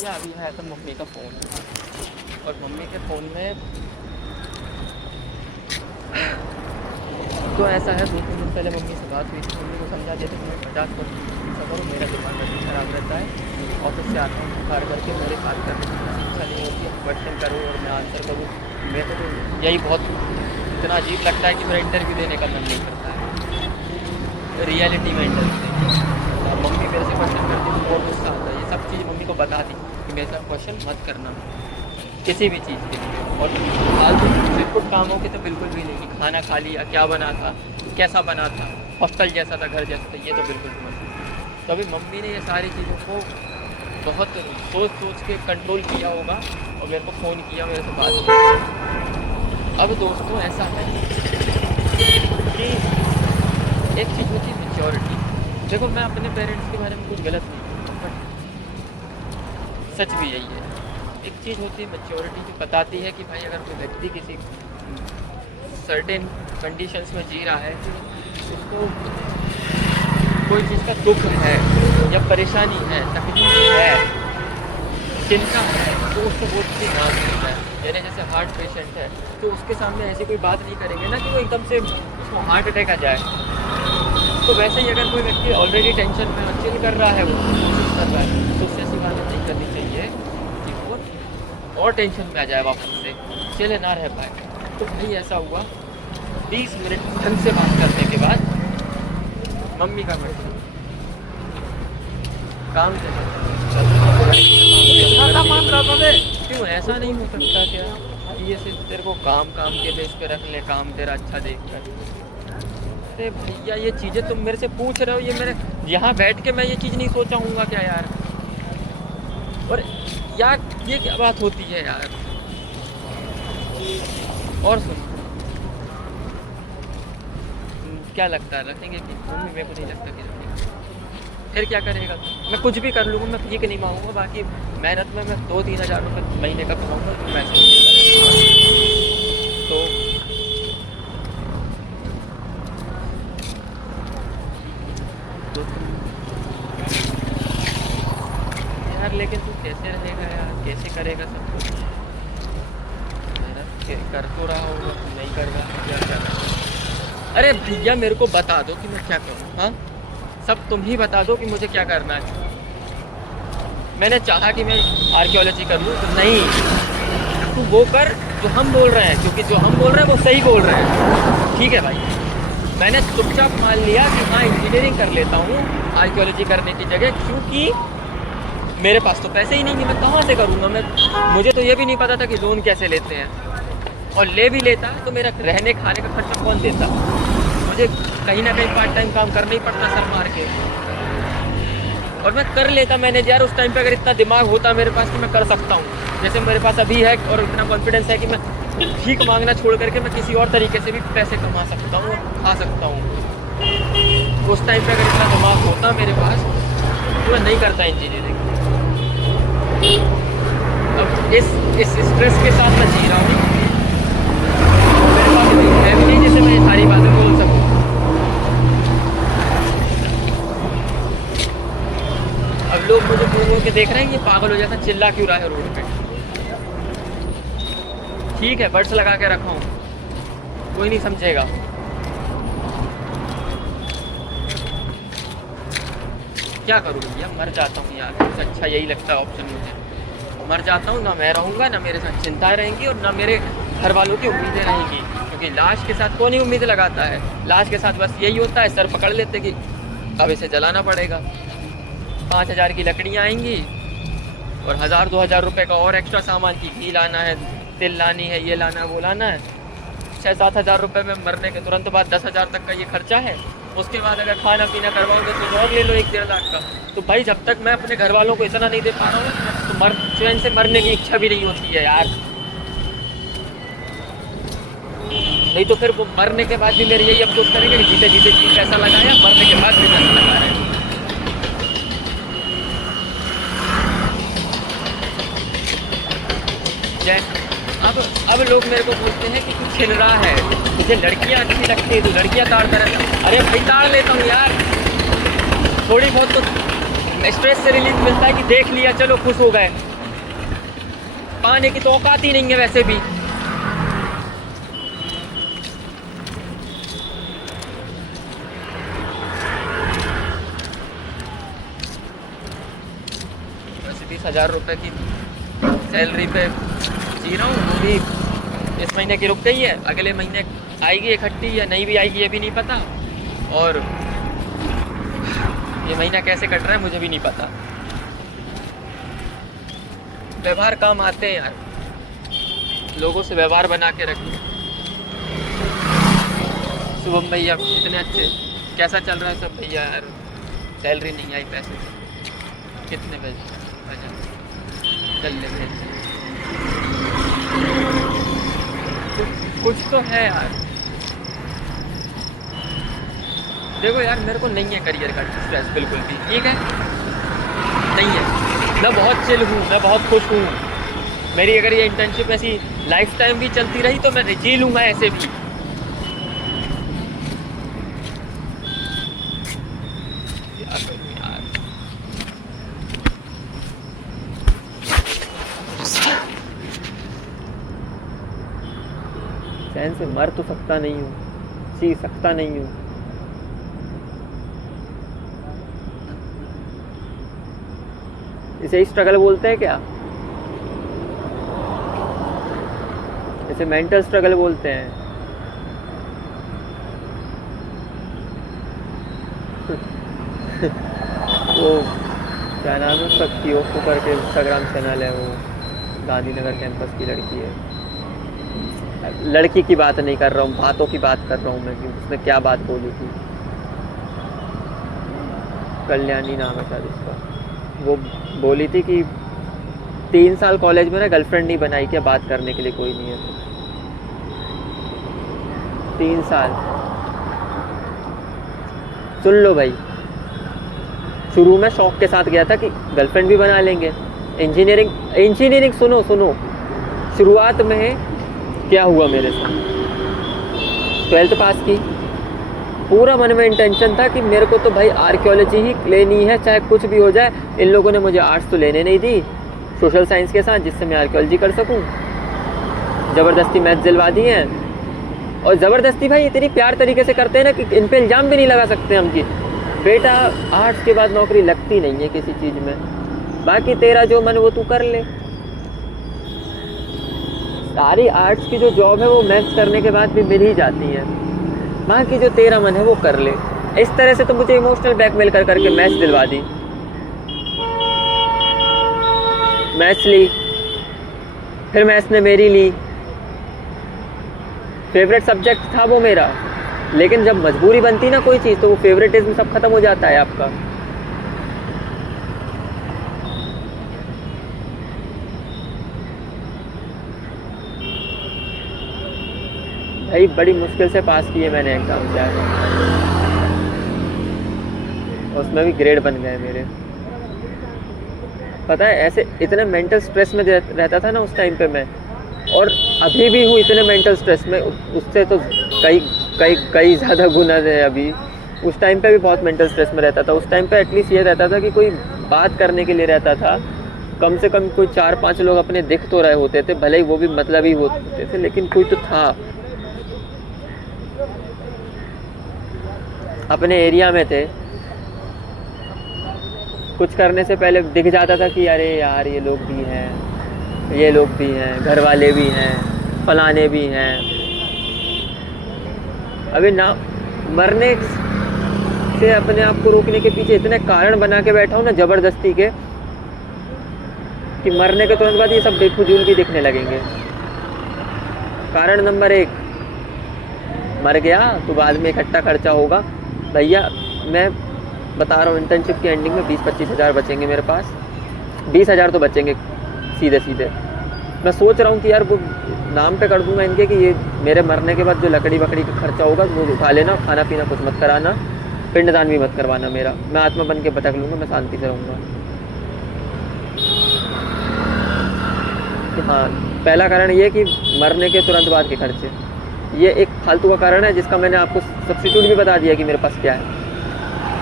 भैया अभी आया था मम्मी का फ़ोन, और मम्मी के फ़ोन में तो ऐसा है, 2-3 दिन पहले मम्मी से बात हुई थी। मम्मी को समझा दिया था कि मैं 50% ऐसा करूँ, मेरा दिमाग वैसे ख़राब रहता है। ऑफिस से आता हूँ कार करके, मेरे बात करने की किसी इच्छा नहीं होती है। क्वेश्चन करो और मैं आंसर करूँ, मेरे को तो यही बहुत इतना अजीब लगता है कि मेरा इंटरव्यू देने का मन नहीं करता है, रियलिटी में इंटरव्यू देने का। मम्मी मेरे से क्वेश्चन करती तो बहुत गुस्सा आता है। ये सब चीज़ मम्मी को बता दी कि मेरे साथ क्वेश्चन मत करना किसी भी चीज़ के लिए। और फालतू चिटपुट कामों के तो बिल्कुल भी नहीं, कि खाना खा लिया, क्या बना था, कैसा बना था, हॉस्टल जैसा था, घर जैसा था, ये तो बिल्कुल भी नहीं। तो अभी मम्मी ने ये सारी चीज़ों को बहुत सोच सोच के कंट्रोल किया होगा, और मेरे को फ़ोन किया, मेरे से बात की। अब दोस्तों ऐसा है कि एक चीज़ होती है मैच्योरिटी। देखो मैं अपने पेरेंट्स के बारे में कुछ गलत नहीं कहूँगा, बट सच भी यही है। एक चीज़ होती है मैच्योरिटी, जो बताती है कि भाई अगर कोई व्यक्ति किसी सर्टेन कंडीशंस में जी रहा है, तो उसको कोई चीज़ का दुख है या परेशानी है, तकलीफ है, चिंता है, तो उसको वो चीज़ ना करता है। यानी जैसे हार्ट पेशेंट है, तो उसके सामने ऐसी कोई बात नहीं करेंगे ना कि वो एकदम से उसको हार्ट अटैक आ जाए। तो वैसे ही अगर कोई व्यक्ति ऑलरेडी टेंशन में चिल कर रहा है, वो कोशिश कर रहा है, तो उससे ऐसी बातें नहीं करनी चाहिए कि वो और टेंशन में आ जाए, वापस से चिल ना रह पाए। तो भाई ऐसा हुआ, 20 मिनट ढंग से बात करने के बाद मम्मी का मैसेज, काम से क्यों ऐसा नहीं हो सकता क्या कि ये सिर्फ तेरे को काम काम के बेस पे रख ले, काम तेरा अच्छा देख कर। अरे भैया ये चीज़ें तुम मेरे से पूछ रहे हो, ये मेरे यहाँ बैठ के मैं ये चीज़ नहीं सोचा हूँगा क्या यार? और यार ये क्या बात होती है यार? और सुन, क्या लगता है रखेंगे कि मम्मी? मेरे को नहीं लगता कि रखेंगे। फिर क्या करेगा? मैं कुछ भी कर लूँगा, मैं भीख नहीं मांगूंगा, बाकी मेहनत में मैं 2-3 हज़ार रुपये महीने का कमाऊँगा, तो पैसे नहीं मिलेगा। तो यार लेकिन तू कैसे रहेगा यार, कैसे करेगा सब कुछ? मेहनत कर तो रहा होगा, तू नहीं कर रहा, क्या क्या करेगा? अरे भैया मेरे को बता दो कि मैं क्या करूँ। हाँ, सब तुम ही बता दो कि मुझे क्या करना है। मैंने चाहा कि मैं आर्कियोलॉजी कर लूँ, तो नहीं, तू वो कर जो हम बोल रहे हैं, क्योंकि जो हम बोल रहे हैं वो सही बोल रहे हैं। ठीक है भाई, मैंने चुपचाप मान लिया कि हाँ इंजीनियरिंग कर लेता हूँ आर्कियोलॉजी करने की जगह, क्योंकि मेरे पास तो पैसे ही नहीं है, मैं कहाँ से करूँगा? मुझे तो ये भी नहीं पता था कि लोन कैसे लेते हैं, और ले भी लेता है तो मेरा रहने खाने का खर्चा कौन देता? मुझे कहीं ना कहीं पार्ट टाइम काम करना ही पड़ता सर मार के, और मैं कर लेता मैनेज यार। उस टाइम पे अगर इतना दिमाग होता मेरे पास कि मैं कर सकता हूँ, जैसे मेरे पास अभी है, और इतना कॉन्फिडेंस है कि मैं भीख मांगना छोड़ करके मैं किसी और तरीके से भी पैसे कमा सकता हूँ और खा सकता हूँ। उस टाइम पे अगर इतना दिमाग होता मेरे पास, तो मैं नहीं करता इंजीनियरिंग। अब इस स्ट्रेस के साथ मैं जी रहा हूँ, मेरे पास इतनी है भी नहीं जिससे मैं ये सारी बातें बोल सकूँ। अब लोग मुझे घूम के देख रहे हैं, ये पागल हो जाता, चिल्ला क्यों रहा है रोड पे? ठीक है, बड्स लगा के रखा हूँ, कोई नहीं समझेगा। क्या करूँ भैया, मर जाता हूँ यार, सबसे अच्छा यही लगता है ऑप्शन मुझे। मर जाता हूँ, ना मैं रहूँगा, ना मेरे साथ चिंताएं रहेंगी, और ना मेरे घर वालों की उम्मीदें रहेंगी, क्योंकि लाश के साथ कौन ही उम्मीदें लगाता है? लाश के साथ बस यही होता है, सर पकड़ लेते कि अब इसे जलाना पड़ेगा, 5,000 की लकड़ियाँ आएंगी, और 1,000-2,000 रुपये का और एक्स्ट्रा सामान की घी लाना है, तिल लानी है, ये लाना है, वो लाना है। 6-7 हज़ार रुपये में मरने के तुरंत बाद 10,000 तक का ये खर्चा है। उसके बाद अगर खाना पीना करवाओगे तो और ले लो 1-1.5 लाख का। तो भाई जब तक मैं अपने घर वालों को इतना नहीं दे पा रहा हूँ, तो चैन से मरने की इच्छा भी नहीं होती है यार। नहीं तो फिर वो मरने के बाद भी मेरे यही अफसोस करेंगे कि जीते जीते जी पैसा लगाया, मरने के बाद भी पैसा लगा रहे हैं। अब लोग मेरे को बोलते हैं कि तू छिल रहा है, मुझे लड़कियां अच्छी लगती है, तू लड़कियां ताड़ता रहता। अरे भाई ताड़ लेता हूँ यार, थोड़ी बहुत तो स्ट्रेस से रिलीफ मिलता है कि देख लिया, चलो खुश हो गए। पाने की तो औकात ही नहीं है वैसे भी। वैसे 20,000 रुपये की सैलरी पे जी रहा हूँ, वो भी इस महीने की रुक गई है, अगले महीने आएगी इकट्ठी या नहीं भी आएगी ये भी नहीं पता, और ये महीना कैसे कट रहा है मुझे भी नहीं पता। व्यवहार काम आते हैं यार, लोगों से व्यवहार बना के रखिए। शुभम भैया इतने अच्छे, कैसा चल रहा है सब भैया? यार सैलरी नहीं आई, पैसे कितने बजे चल लेंगे, कुछ तो है यार। देखो यार मेरे को नहीं है करियर का स्ट्रेस बिल्कुल भी, ठीक है, नहीं है। मैं बहुत चिल हूँ, मैं बहुत खुश हूँ। मेरी अगर ये इंटर्नशिप ऐसी लाइफ टाइम भी चलती रही तो मैं जी लूँगा ऐसे भी। क्या करूँ यार, चैन से मर तो सकता नहीं हूँ, जी सकता नहीं हूँ। इसे ही स्ट्रगल बोलते हैं क्या? इसे मेंटल स्ट्रगल बोलते हैं। वो क्या नाम है उसका, कियोको करके इंस्टाग्राम चैनल है, वो गांधीनगर कैंपस की लड़की है। लड़की की बात नहीं कर रहा हूँ, बातों की बात कर रहा हूँ मैं कि उसने क्या बात बोली थी। कल्याणी नाम है शायद उसका। वो बोली थी कि 3 साल कॉलेज में ना गर्लफ्रेंड नहीं बनाई, क्या बात करने के लिए कोई नहीं है तो। 3 साल सुन लो भाई, शुरू में शौक के साथ गया था कि गर्लफ्रेंड भी बना लेंगे। इंजीनियरिंग सुनो शुरुआत में क्या हुआ मेरे साथ, 12th पास की, पूरा मन में इंटेंशन था कि मेरे को तो भाई आर्कियोलॉजी ही लेनी है चाहे कुछ भी हो जाए। इन लोगों ने मुझे आर्ट्स तो लेने नहीं दी सोशल साइंस के साथ, जिससे मैं आर्कियोलॉजी कर सकूं। ज़बरदस्ती मैथ दिलवा दी हैं, और ज़बरदस्ती भाई इतनी प्यार तरीके से करते हैं ना कि इन पे इल्ज़ाम भी नहीं लगा सकते हम कि बेटा आर्ट्स के बाद नौकरी लगती नहीं है किसी चीज़ में, बाकी तेरा जो मन वो तू कर ले। सारी आर्ट्स की जो जॉब है वो मैथ्स करने के बाद भी मिल ही जाती है, बाकी जो तेरा मन है वो कर ले। इस तरह से तो मुझे इमोशनल ब्लैकमेल कर करके मैथ्स दिलवा दी। मैथ्स ली, फिर मैथ्स ने मेरी ली, फेवरेट सब्जेक्ट था वो मेरा, लेकिन जब मजबूरी बनती ना कोई चीज़ तो वो फेवरेटिज्म सब खत्म हो जाता है आपका। भाई बड़ी मुश्किल से पास किए मैंने एग्ज़ाम जाकर, उसमें भी ग्रेड बन गए मेरे। पता है ऐसे इतने मेंटल स्ट्रेस में रहता था ना उस टाइम पे मैं, और अभी भी हूँ इतने मेंटल स्ट्रेस में, उससे तो कई ज़्यादा गुना है अभी। उस टाइम पे भी बहुत मेंटल स्ट्रेस में रहता था। उस टाइम पे एटलीस्ट ये रहता था कि कोई बात करने के लिए रहता था, कम से कम कोई 4-5 लोग अपने दिख तो रहे होते थे, भले ही वो भी मतलब ही होते थे, लेकिन कोई तो था अपने एरिया में थे। कुछ करने से पहले दिख जाता था कि अरे यार ये लोग भी हैं, ये लोग भी हैं, घर वाले भी हैं, फलाने भी हैं। अभी ना मरने से अपने आप को रोकने के पीछे इतने कारण बना के बैठा हूँ ना ज़बरदस्ती के, कि मरने के तुरंत बाद ये सब बेफजूल भी दिखने लगेंगे। कारण नंबर 1, मर गया तो बाद में इकट्ठा खर्चा होगा। भैया मैं बता रहा हूँ, इंटर्नशिप की एंडिंग में 20-25 हज़ार बचेंगे मेरे पास, 20 हज़ार तो बचेंगे सीधे। मैं सोच रहा हूँ कि यार वो नाम पे कर दूंगा इनके कि ये मेरे मरने के बाद जो लकड़ी बकड़ी का खर्चा होगा वो उठा लेना, खाना पीना कुछ मत कराना, पिंडदान भी मत करवाना मेरा, मैं आत्मा बन के भटक लूँगा, मैं शांति से रहूँगा। हाँ, पहला कारण ये कि मरने के तुरंत बाद के खर्चे, ये एक फालतू का कारण है जिसका मैंने आपको सब्स्टिट्यूट भी बता दिया कि मेरे पास क्या है।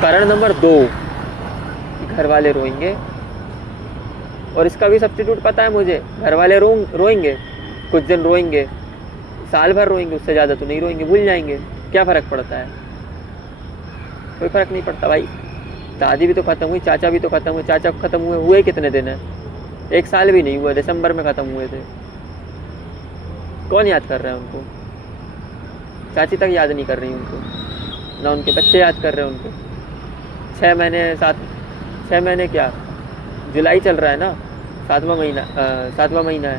कारण नंबर 2, घर वाले रोएंगे और इसका भी सब्स्टिट्यूट पता है मुझे। घर वाले रोएंगे, कुछ दिन रोएंगे, साल भर रोएंगे, उससे ज़्यादा तो नहीं रोएंगे, भूल जाएंगे। क्या फ़र्क पड़ता है? कोई फ़र्क नहीं पड़ता भाई। दादी भी तो ख़त्म हुई, चाचा भी तो ख़त्म हुए। चाचा को ख़त्म हुए कितने दिन है? 1 साल भी नहीं हुआ, दिसंबर में ख़त्म हुए थे। कौन याद कर रहा है उनको? चाची तक याद नहीं कर रही उनको, ना उनके बच्चे याद कर रहे हैं उनको। 6 महीने क्या, जुलाई चल रहा है ना, 7वां महीना है,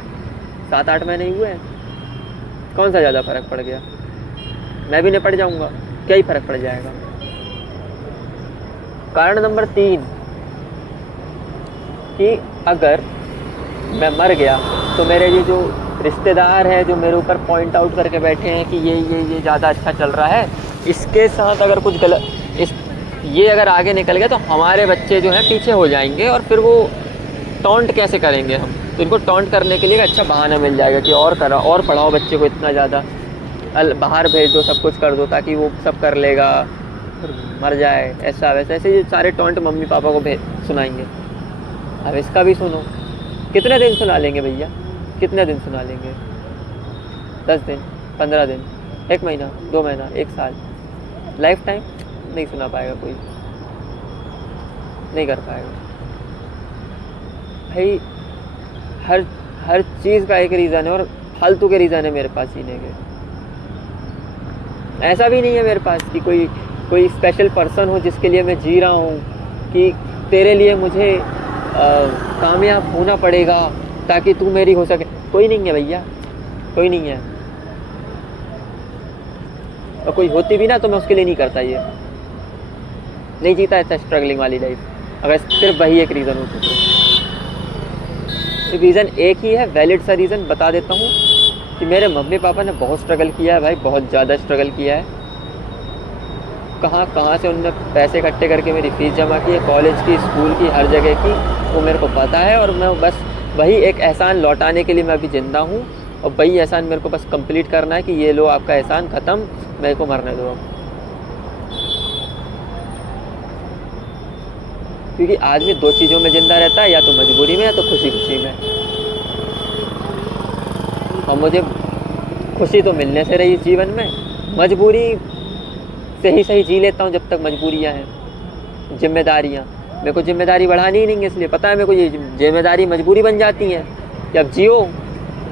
7-8 महीने ही हुए हैं। कौन सा ज़्यादा फ़र्क पड़ गया? मैं भी निपट जाऊँगा, क्या ही फ़र्क पड़ जाएगा। कारण नंबर 3 कि अगर मैं मर गया तो मेरे ये जो रिश्तेदार हैं, जो मेरे ऊपर पॉइंट आउट करके बैठे हैं कि ये ज़्यादा अच्छा चल रहा है, इसके साथ अगर कुछ गलत, ये अगर आगे निकल गया तो हमारे बच्चे जो हैं पीछे हो जाएंगे, और फिर वो टॉन्ट कैसे करेंगे हम? तो इनको टॉन्ट करने के लिए एक अच्छा बहाना मिल जाएगा कि और पढ़ाओ बच्चे को इतना ज़्यादा, बाहर भेज दो, सब कुछ कर दो ताकि वो सब कर लेगा, फिर मर जाए, ऐसा वैसा। ऐसे ये सारे टॉन्ट मम्मी पापा को सुनाएंगे। अब इसका भी सुनो। कितने दिन सुना लेंगे भैया? कितने दिन सुना लेंगे? 10 दिन, 15 दिन, 1 महीना, 2 महीना, 1 साल, लाइफ टाइम नहीं सुना पाएगा कोई, नहीं कर पाएगा भाई। हर चीज़ का एक रीज़न है, और फालतू के रीज़न है मेरे पास जीने के। ऐसा भी नहीं है मेरे पास कि कोई स्पेशल पर्सन हो जिसके लिए मैं जी रहा हूँ, कि तेरे लिए मुझे कामयाब होना पड़ेगा ताकि तू मेरी हो सके। कोई नहीं है भैया, कोई नहीं है। और कोई होती भी ना तो मैं उसके लिए नहीं करता, ये नहीं जीता ऐसा स्ट्रगलिंग वाली लाइफ, अगर सिर्फ वही एक रीज़न हो तो। रीज़न एक ही है, वैलिड सा रीज़न बता देता हूँ कि मेरे मम्मी पापा ने बहुत स्ट्रगल किया है भाई, बहुत ज़्यादा स्ट्रगल किया है। कहाँ से उन्होंने पैसे इकट्ठे करके मेरी फ़ीस जमा की है, कॉलेज की, स्कूल की, हर जगह की, वो मेरे को पता है। और मैं बस वही एक एहसान लौटाने के लिए मैं अभी ज़िंदा हूँ, और वही एहसान मेरे को बस कंप्लीट करना है कि ये लो आपका एहसान ख़त्म, मेरे को मरने दो। क्योंकि आदमी 2 चीज़ों में ज़िंदा रहता है, या तो मजबूरी में या तो खुशी में। और मुझे खुशी तो मिलने से रही जीवन में, मजबूरी से ही सही जी लेता हूँ जब तक मजबूरियाँ हैं। जिम्मेदारियाँ, मेरे को जिम्मेदारी बढ़ानी ही नहीं है, इसलिए पता है मेरे को ये जिम्मेदारी मजबूरी बन जाती हैं कि अब जियो,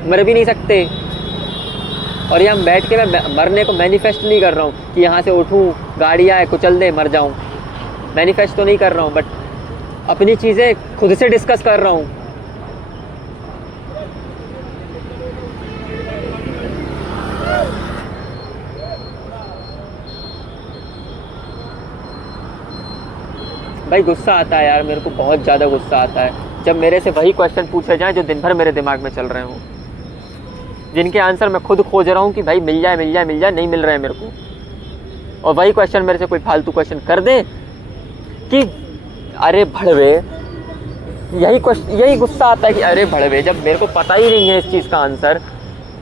मर भी नहीं सकते। और यहाँ बैठ के मैं मरने को मैनिफेस्ट नहीं कर रहा हूँ कि यहाँ से उठूँ, गाड़ी आए, कुचल दे, मर जाऊँ। मैनिफेस्ट तो नहीं कर रहा हूँ, बट अपनी चीज़ें खुद से डिस्कस कर रहा हूँ। भाई गुस्सा आता है यार, मेरे को बहुत ज़्यादा गुस्सा आता है जब मेरे से वही क्वेश्चन पूछे जाएं जो दिन भर मेरे दिमाग में चल रहे हों, जिनके आंसर मैं खुद खोज रहा हूँ कि भाई मिल जाए, नहीं मिल रहे हैं मेरे को। और वही क्वेश्चन मेरे से कोई फालतू क्वेश्चन कर दे कि अरे भड़वे, यही गुस्सा आता है कि अरे भड़वे, जब मेरे को पता ही नहीं है इस चीज़ का आंसर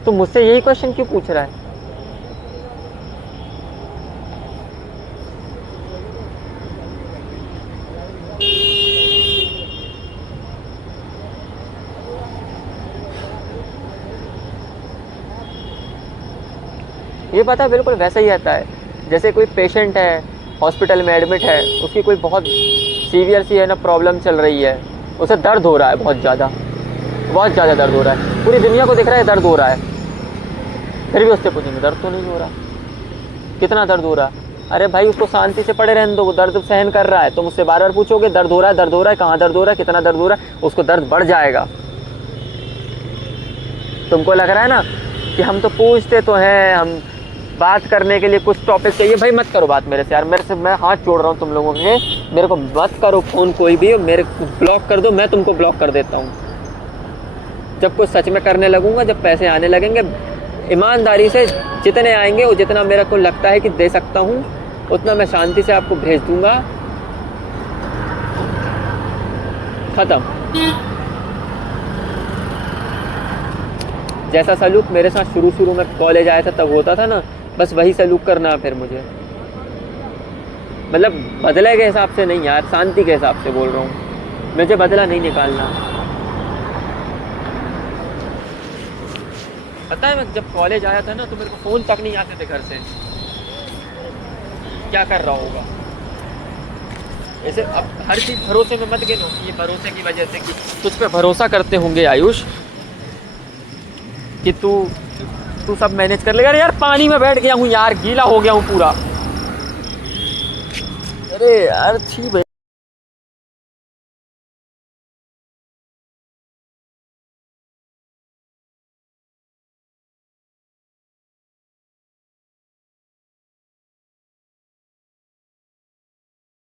तो मुझसे यही क्वेश्चन क्यों पूछ रहा है? ये पता बिल्कुल वैसा ही आता है जैसे कोई पेशेंट है, हॉस्पिटल में एडमिट है, उसकी कोई बहुत सीवियर सी है ना प्रॉब्लम चल रही है, उसे दर्द हो रहा है, बहुत ज़्यादा दर्द हो रहा है, पूरी दुनिया को दिख रहा है दर्द हो रहा है, फिर भी उससे पूछेंगे दर्द तो नहीं हो रहा, कितना दर्द हो रहा है? अरे भाई उसको शांति से पड़े रहने दो, वो दर्द सहन कर रहा है। तुम उससे बार बार पूछोगे दर्द हो रहा है, कहाँ दर्द हो रहा है, कितना दर्द हो रहा है, उसको दर्द बढ़ जाएगा। तुमको लग रहा है ना कि हम तो पूछते तो हैं, हम बात करने के लिए कुछ टॉपिक चाहिए, भाई मत करो बात मेरे से यार, मैं हाथ जोड़ रहा हूँ तुम लोगों के, मेरे को मत करो फ़ोन कोई भी, मेरे को ब्लॉक कर दो, मैं तुमको ब्लॉक कर देता हूँ। जब कुछ सच में करने लगूंगा, जब पैसे आने लगेंगे, ईमानदारी से जितने आएंगे, वो जितना मेरे को लगता है कि दे सकता हूँ उतना मैं शांति से आपको भेज दूंगा, ख़त्म। जैसा सलूक मेरे साथ शुरू में कॉलेज आया था तब होता था ना, बस वही सलूक करना फिर मुझे, मतलब बदले के हिसाब से नहीं यार, शांति के हिसाब से बोल रहा हूँ, मुझे बदला नहीं निकालना। पता है मैं जब कॉलेज आया था ना तो मेरे को फ़ोन तक नहीं आते थे घर से, क्या कर रहा होगा। ऐसे अब हर चीज़ भरोसे में मत गिनो, ये भरोसे की वजह से कि तुझ पे भरोसा करते होंगे आयुष कि तू तू सब मैनेज कर लेगा। अरे यार पानी में बैठ गया हूँ यार, गीला हो गया हूँ पूरा। अरे यार छी भाई।